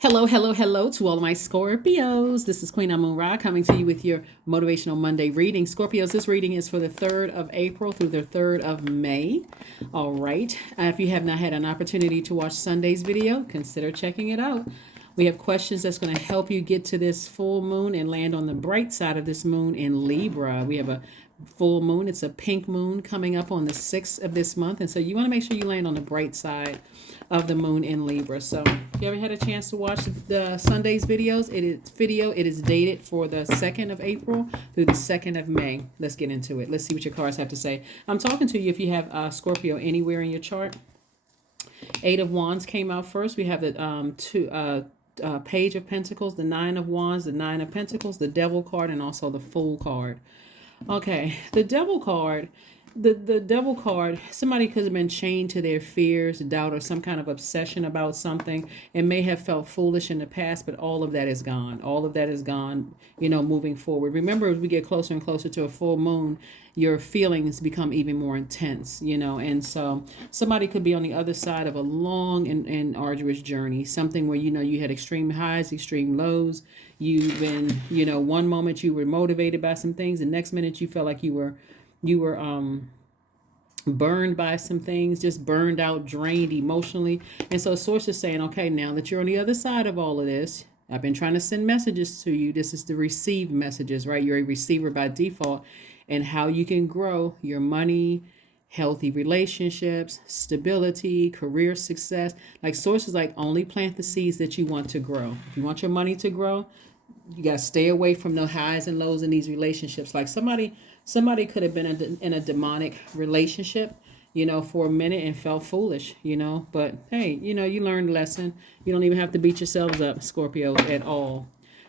Hello, hello, hello to all of my Scorpios. This is Queen Amun Ra coming to you with your Motivational Monday reading. Scorpios, this reading is for the 3rd of April through the 3rd of May. All right. If you have not had an opportunity to watch Sunday's video, consider checking it out. We have questions that's going to help you get to this full moon and land on the bright side of this moon in Libra. We have a full moon. It's a pink moon coming up on the 6th of this month. And so you want to make sure you land on the bright side of the moon in Libra. So if you ever had a chance to watch the Sunday's videos, it is dated for the 2nd of April through the 2nd of May. Let's get into it. Let's see what your cards have to say. I'm talking to you if you have Scorpio anywhere in your chart. 8 of Wands came out first. We have the Page of Pentacles, the 9 of Wands, the 9 of Pentacles, the Devil card, and also the Fool card. Okay, the Devil card. The Devil card, somebody could have been chained to their fears, doubt, or some kind of obsession about something and may have felt foolish in the past, but all of that is gone. All of that is gone, moving forward. Remember, as we get closer and closer to a full moon, your feelings become even more intense, and so somebody could be on the other side of a long and arduous journey, something where, you had extreme highs, extreme lows. You've been, one moment you were motivated by some things, the next minute you felt like you were burned by some things, just burned out, drained emotionally. And so source is saying, okay, now that you're on the other side of all of this, I've been trying to send messages to you. This is to receive messages, right? You're a receiver by default, and how you can grow your money, healthy relationships, stability, career success. Like sources like only plant the seeds that you want to grow. If you want your money to grow, you got to stay away from the highs and lows in these relationships. Like somebody could have been in a demonic relationship, for a minute and felt foolish, but hey, you learned a lesson. You don't even have to beat yourselves up, Scorpio, at all.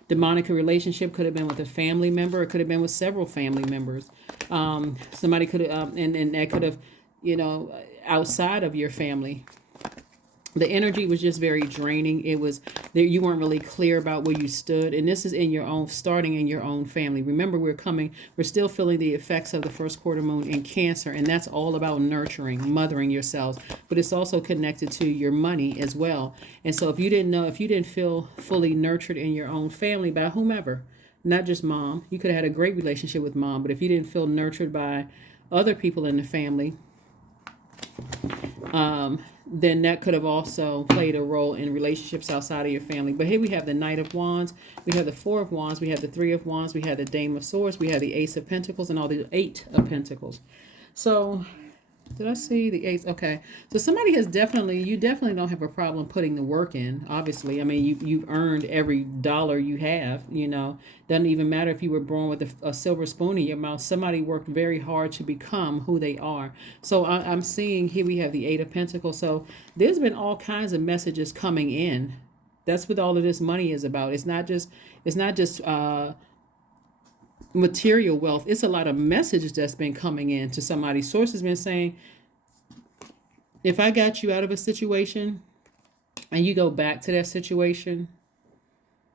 Demonic relationship could have been with a family member. It could have been with several family members. Somebody could have, and that could have, outside of your family. The energy was just very draining. It was there, you weren't really clear about where you stood, and this is starting in your own family. Remember, we're still feeling the effects of the first quarter moon in Cancer, and that's all about nurturing, mothering yourselves, but it's also connected to your money as well. And so if you didn't feel fully nurtured in your own family by whomever, not just mom, you could have had a great relationship with mom, but if you didn't feel nurtured by other people in the family, then that could have also played a role in relationships outside of your family. But here we have the Knight of Wands, we have the Four of Wands, we have the Three of Wands, we have the Dame of Swords, we have the Ace of Pentacles, and all the Eight of Pentacles. So did I see the eighth? Okay. So you definitely don't have a problem putting the work in. Obviously, I mean, you've earned every dollar you have, doesn't even matter if you were born with a silver spoon in your mouth. Somebody worked very hard to become who they are. So I'm seeing here we have the Eight of Pentacles. So there's been all kinds of messages coming in. That's what all of this money is about. It's not just material wealth. It's a lot of messages that's been coming in to somebody. Source has been saying, if I got you out of a situation and you go back to that situation,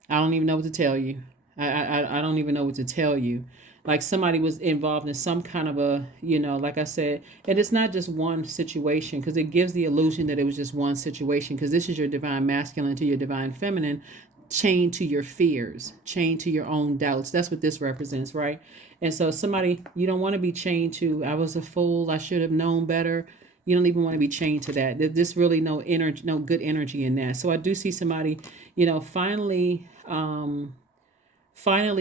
I don't even know what to tell you. I don't even know what to tell you. Like somebody was involved in some kind of a, like I said, and it's not just one situation, because it gives the illusion that it was just one situation, because this is your divine masculine to your divine feminine, chained to your fears, chained to your own doubts. That's what this represents, right? And so somebody, you don't want to be chained to, I was a fool, I should have known better. You don't even want to be chained to that. There's really no energy, no good energy in that. So I do see somebody, finally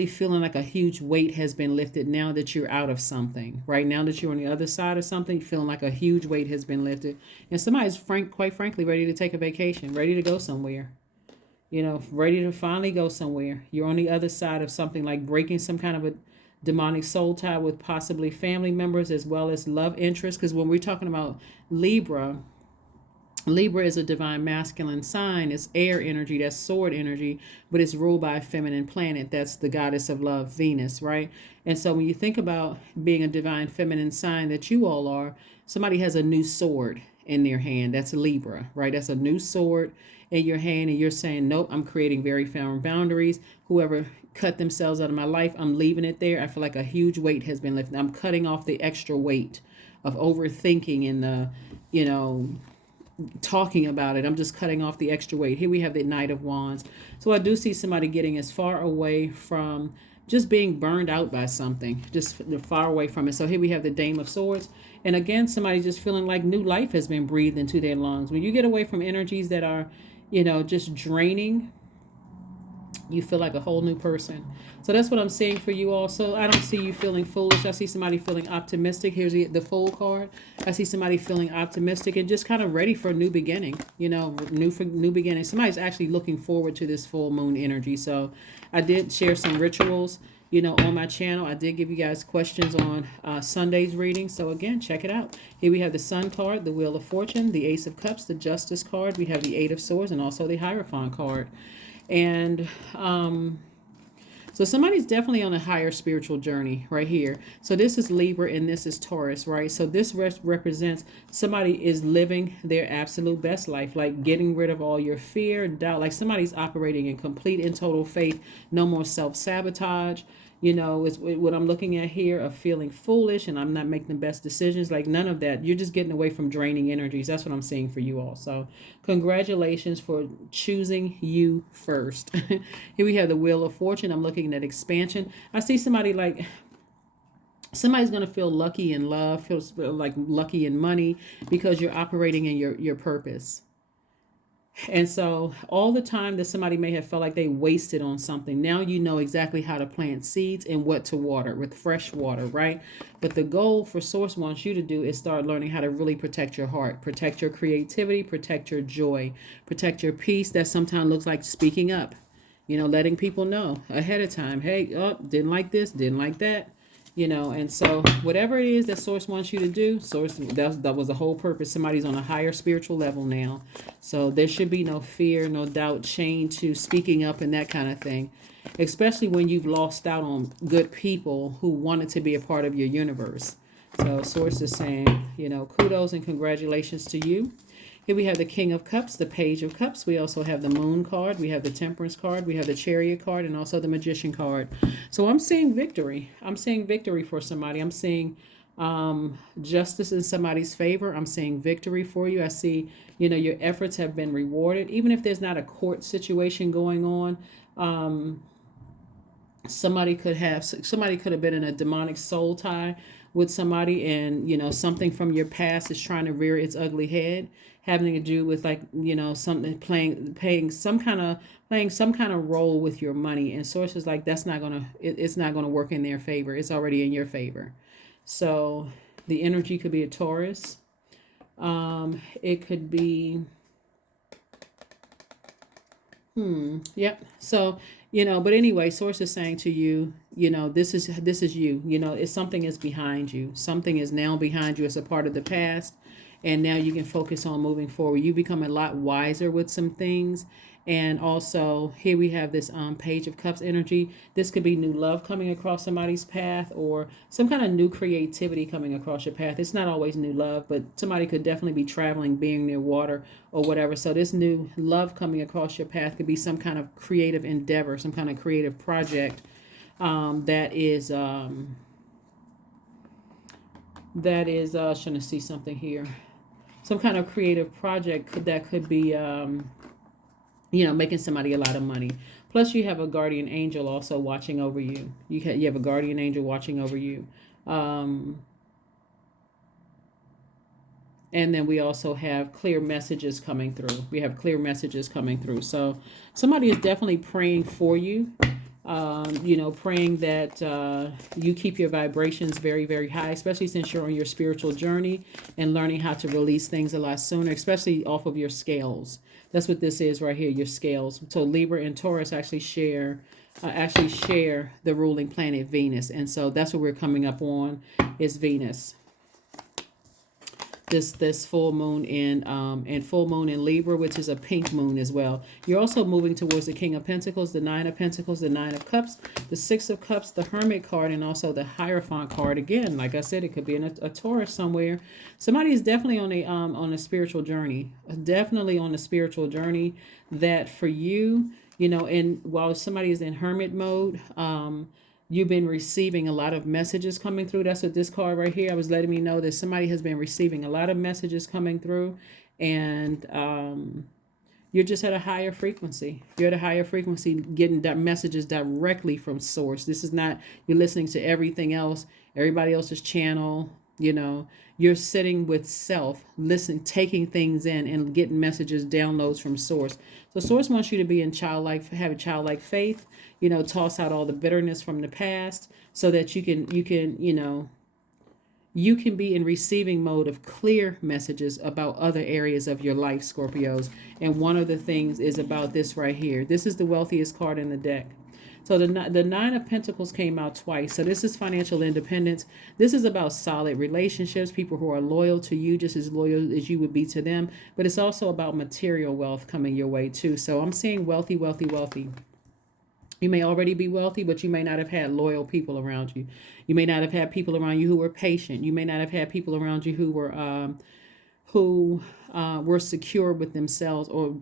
feeling like a huge weight has been lifted now that you're out of something, right? Now that you're on the other side of something, feeling like a huge weight has been lifted. And somebody's quite frankly, ready to take a vacation, ready to go somewhere. Ready to finally go somewhere. You're on the other side of something, like breaking some kind of a demonic soul tie with possibly family members as well as love interest. Because when we're talking about Libra is a divine masculine sign. It's air energy, that's sword energy, but it's ruled by a feminine planet. That's the goddess of love, Venus, right? And so when you think about being a divine feminine sign that you all are, somebody has a new sword in their hand. That's Libra, right? That's a new sword in your hand, and you're saying, nope, I'm creating very firm boundaries. Whoever cut themselves out of my life, I'm leaving it there. I feel like a huge weight has been lifted. I'm cutting off the extra weight of overthinking and the, talking about it. I'm just cutting off the extra weight. Here we have the Knight of Wands. So I do see somebody getting as far away from just being burned out by something, just far away from it. So here we have the Dame of Swords. And again, somebody just feeling like new life has been breathed into their lungs. When you get away from energies that are, just draining, you feel like a whole new person. So that's what I'm seeing for you also. I don't see you feeling foolish. I see somebody feeling optimistic. Here's the Fool card. I see somebody feeling optimistic and just kind of ready for a new beginning, new beginning. Somebody's actually looking forward to this full moon energy. So I did share some rituals, on my channel. I did give you guys questions on Sunday's reading. So again, check it out. Here we have the Sun card, the Wheel of Fortune, the Ace of Cups, the Justice card. We have the Eight of Swords and also the Hierophant card. And so somebody's definitely on a higher spiritual journey right here. So this is Libra and this is Taurus, right? So this represents somebody is living their absolute best life, like getting rid of all your fear, doubt, like somebody's operating in complete and total faith, no more self-sabotage. Is what I'm looking at here of feeling foolish and I'm not making the best decisions. Like none of that. You're just getting away from draining energies. That's what I'm seeing for you all. So congratulations for choosing you first. Here we have the Wheel of Fortune. I'm looking at expansion. I see somebody like somebody's going to feel lucky in love, feels like lucky in money because you're operating in your purpose. And so all the time that somebody may have felt like they wasted on something, now you know exactly how to plant seeds and what to water with fresh water, right? But the goal for Source wants you to do is start learning how to really protect your heart, protect your creativity, protect your joy, protect your peace. That sometimes looks like speaking up, letting people know ahead of time, hey, didn't like this, didn't like that. And so whatever it is that Source wants you to do, Source, that was the whole purpose. Somebody's on a higher spiritual level now. So there should be no fear, no doubt, chained to speaking up and that kind of thing, especially when you've lost out on good people who wanted to be a part of your universe. So Source is saying, kudos and congratulations to you. Here we have the King of Cups, the Page of Cups. We also have the Moon card. We have the Temperance card. We have the Chariot card and also the Magician card. So I'm seeing victory. I'm seeing victory for somebody. I'm seeing justice in somebody's favor. I'm seeing victory for you. I see, your efforts have been rewarded. Even if there's not a court situation going on, somebody could have been in a demonic soul tie with somebody and something from your past is trying to rear its ugly head, having to do with something playing some kind of role with your money. And Sources like it's not gonna work in their favor. It's already in your favor. So the energy could be a Taurus. It could be yep. So but anyway, Source is saying to you, this is you. If something is behind you, something is now behind you. It's a part of the past, and now you can focus on moving forward. You become a lot wiser with some things. And also here we have this Page of Cups energy. This could be new love coming across somebody's path or some kind of new creativity coming across your path. It's not always new love, but somebody could definitely be traveling, being near water or whatever. So this new love coming across your path could be some kind of creative endeavor, some kind of creative project that is trying to see something here. Some kind of creative project that could be making somebody a lot of money. Plus you have a guardian angel also watching over you. You have a guardian angel watching over you. And then we also have clear messages coming through. We have clear messages coming through. So somebody is definitely praying for you. Praying that you keep your vibrations very, very high, especially since you're on your spiritual journey and learning how to release things a lot sooner, especially off of your scales. That's what this is right here, your scales. So Libra and Taurus actually share the ruling planet Venus. And so that's what we're coming up on is Venus. This full moon and full moon in Libra, which is a pink moon as well. You're also moving towards the King of Pentacles, the Nine of Pentacles, the Nine of Cups, the Six of Cups, the Hermit card, and also the Hierophant card. Again, like I said, it could be in a Taurus somewhere. Somebody is definitely on a spiritual journey. Definitely on a spiritual journey that for you, and while somebody is in hermit mode, you've been receiving a lot of messages coming through. That's what this card right here, I was letting me know that somebody has been receiving a lot of messages coming through. and you're just at a higher frequency. You're at a higher frequency, getting that messages directly from source. This is not you're listening to everything else, everybody else's channel. You're sitting with self, listening, taking things in, and getting messages, downloads from source. So source wants you to be in have a childlike faith. Toss out all the bitterness from the past, so that you can be in receiving mode of clear messages about other areas of your life, Scorpios. And one of the things is about this right here. This is the wealthiest card in the deck. So the Nine of Pentacles came out twice. So this is financial independence. This is about solid relationships, people who are loyal to you, just as loyal as you would be to them. But it's also about material wealth coming your way too. So I'm seeing wealthy, wealthy, wealthy. You may already be wealthy, but you may not have had loyal people around you. You may not have had people around you who were patient. You may not have had people around you who were secure with themselves, or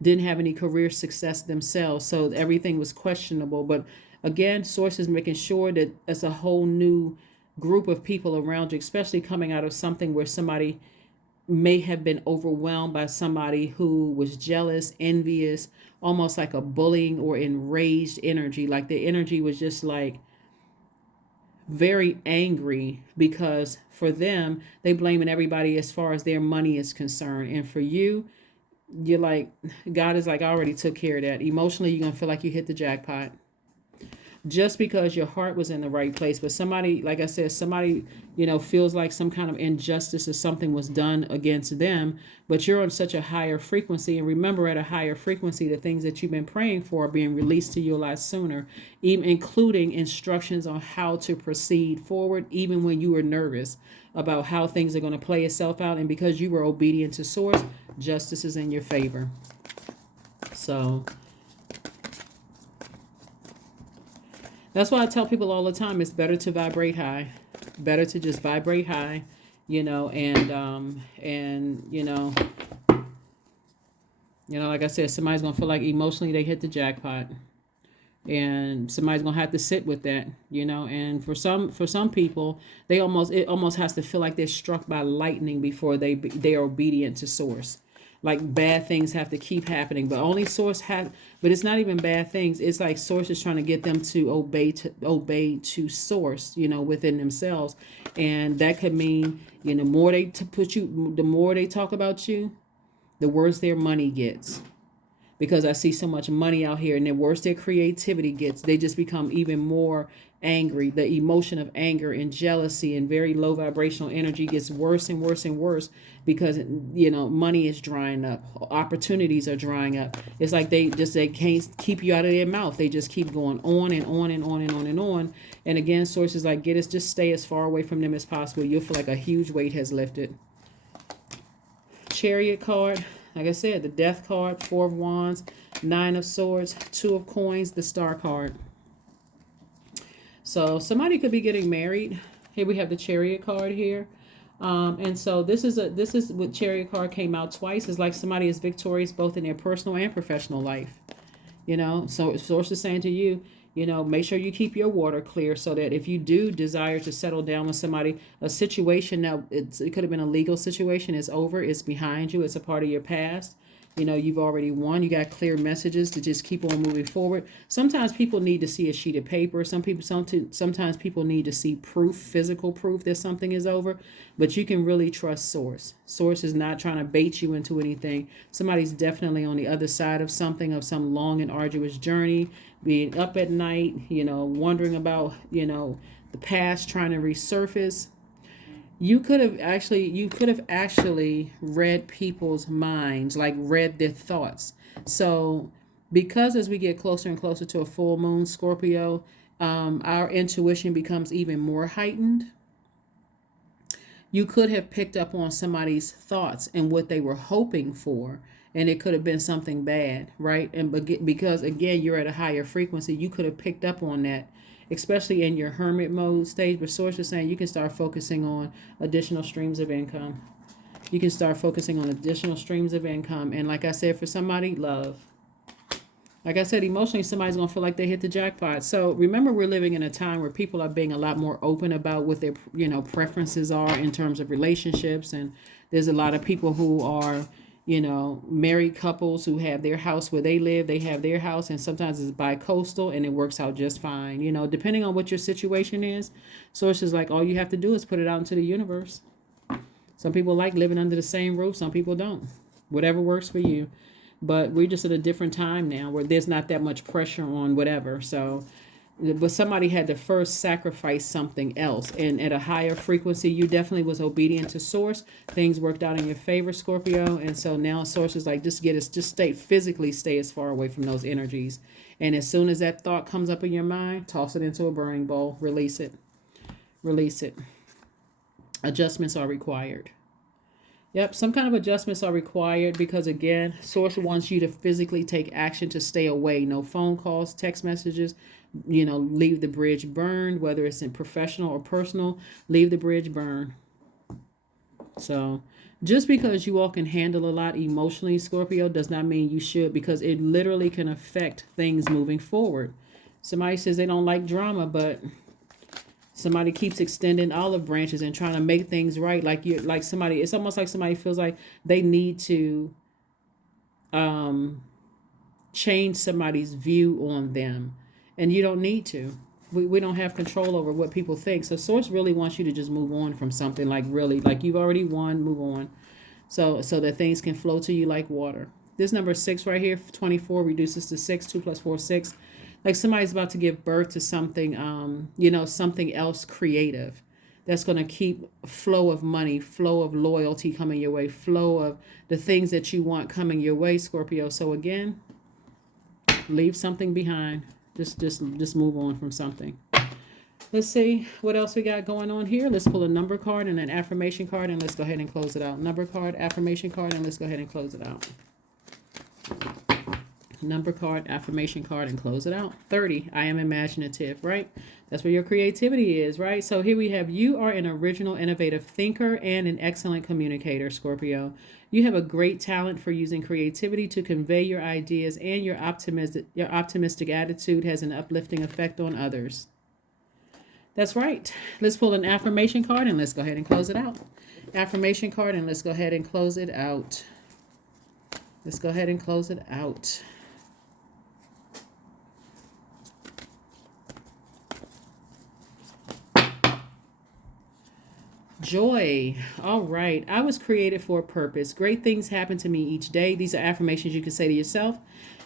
didn't have any career success themselves. So everything was questionable. But again, source is making sure that it's a whole new group of people around you, especially coming out of something where somebody may have been overwhelmed by somebody who was jealous, envious, almost like a bullying or enraged energy. Like the energy was just like very angry, because for them, they blaming everybody as far as their money is concerned. And for you, you're like, God is like, I already took care of that. Emotionally, you're going to feel like you hit the jackpot, just because your heart was in the right place. But somebody, like I said, somebody, feels like some kind of injustice or something was done against them, but you're on such a higher frequency. And remember, at a higher frequency, the things that you've been praying for are being released to you a lot sooner, even including instructions on how to proceed forward, even when you were nervous about how things are going to play itself out. And because you were obedient to source, justice is in your favor. So that's why I tell people all the time, it's better to vibrate high, better to just vibrate high, like I said, somebody's going to feel like emotionally they hit the jackpot, and somebody's going to have to sit with that, and for some people, it almost has to feel like they're struck by lightning before they are obedient to source. Like bad things have to keep happening, but only source but it's not even bad things. It's like source is trying to get them to obey to source, within themselves. And that could mean, the more the more they talk about you, the worse their money gets. Because I see so much money out here, and the worse their creativity gets, they just become even more angry. The emotion of anger and jealousy and very low vibrational energy gets worse and worse and worse, because money is drying up, opportunities are drying up. It's like they can't keep you out of their mouth. They just keep going on and on and on and on and on. And again, sources like, just stay as far away from them as possible. You'll feel like a huge weight has lifted. Chariot card. Like I said, the Death card, Four of Wands, Nine of Swords, Two of Coins, the Star card. So somebody could be getting married. Here we have the Chariot card here. And so this is what Chariot card came out twice. It's like somebody is victorious both in their personal and professional life. So source is saying to you, make sure you keep your water clear, so that if you do desire to settle down with somebody, a situation now, it could have been a legal situation, is over, it's behind you, it's a part of your past. You've already won. You got clear messages to just keep on moving forward. Sometimes people need to see a sheet of paper. Sometimes people need to see proof, physical proof that something is over. But you can really trust source. Source is not trying to bait you into anything. Somebody's definitely on the other side of something, of some long and arduous journey, being up at night, wondering about, the past, trying to resurface. You could have actually read people's minds, like read their thoughts. So because as we get closer and closer to a full moon, Scorpio, our intuition becomes even more heightened. You could have picked up on somebody's thoughts and what they were hoping for, and it could have been something bad, right? And because again, you're at a higher frequency, you could have picked up on that, especially in your hermit mode stage. But source is saying you can start focusing on additional streams of income. You can start focusing on additional streams of income. And like I said, for somebody, love. Like I said, emotionally, somebody's going to feel like they hit the jackpot. So remember, we're living in a time where people are being a lot more open about what their, preferences are in terms of relationships and There's a lot of people who are, you know, married couples who have their house where they live. They have their house, and sometimes it's bi-coastal, and it works out just fine. You know, depending on what your situation is. Source is like, all you have to do is put it out into the universe. Some people like living under the same roof. Some people don't. Whatever works for you. But we're just at a different time now where there's not that much pressure on whatever. So, but somebody had to first sacrifice something else. And at a higher frequency, you definitely was obedient to source. Things worked out in your favor, Scorpio. And so now source is like, just stay as far away from those energies. And as soon as that thought comes up in your mind, toss it into a burning bowl, release it. Release it. Adjustments are required. Yep, some kind of adjustments are required because, again, Source wants you to physically take action to stay away. No phone calls, text messages, you know, leave the bridge burned, whether it's in professional or personal, leave the bridge burned. So just because you all can handle a lot emotionally, Scorpio, does not mean you should, because it literally can affect things moving forward. Somebody says they don't like drama, but somebody keeps extending olive branches and trying to make things right. Like you, like somebody, it's almost like somebody feels like they need to change somebody's view on them. And you don't need to. We don't have control over what people think. So Source really wants you to just move on from something, like really, like you've already won, move on. So that things can flow to you like water. This number 6 right here, 24, reduces to 6, 2 plus 4, 6. Like somebody's about to give birth to something, you know, something else creative that's going to keep flow of money, flow of loyalty coming your way, flow of the things that you want coming your way, Scorpio. So again, leave something behind. Just move on from something. Let's see what else we got going on here. Let's pull a number card and an affirmation card, and let's go ahead and close it out. Number card, affirmation card, and let's go ahead and close it out. Number card, affirmation card, and close it out. 30, I am imaginative, right? That's where your creativity is, right? So here we have, you are an original, innovative thinker and an excellent communicator, Scorpio. You have a great talent for using creativity to convey your ideas, and your optimistic attitude has an uplifting effect on others. That's right. Let's pull an affirmation card and let's go ahead and close it out. Affirmation card, and let's go ahead and close it out. Let's go ahead and close it out. Joy. All right. I was created for a purpose. Great things happen to me each day. These are affirmations you can say to yourself.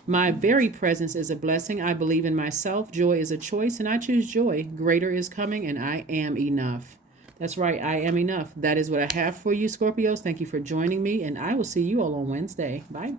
My very presence is a blessing. I believe in myself. Joy is a choice, and I choose joy. Greater is coming, and I am enough. That's right. I am enough. That is what I have for you, Scorpios. Thank you for joining me, and I will see you all on Wednesday. Bye.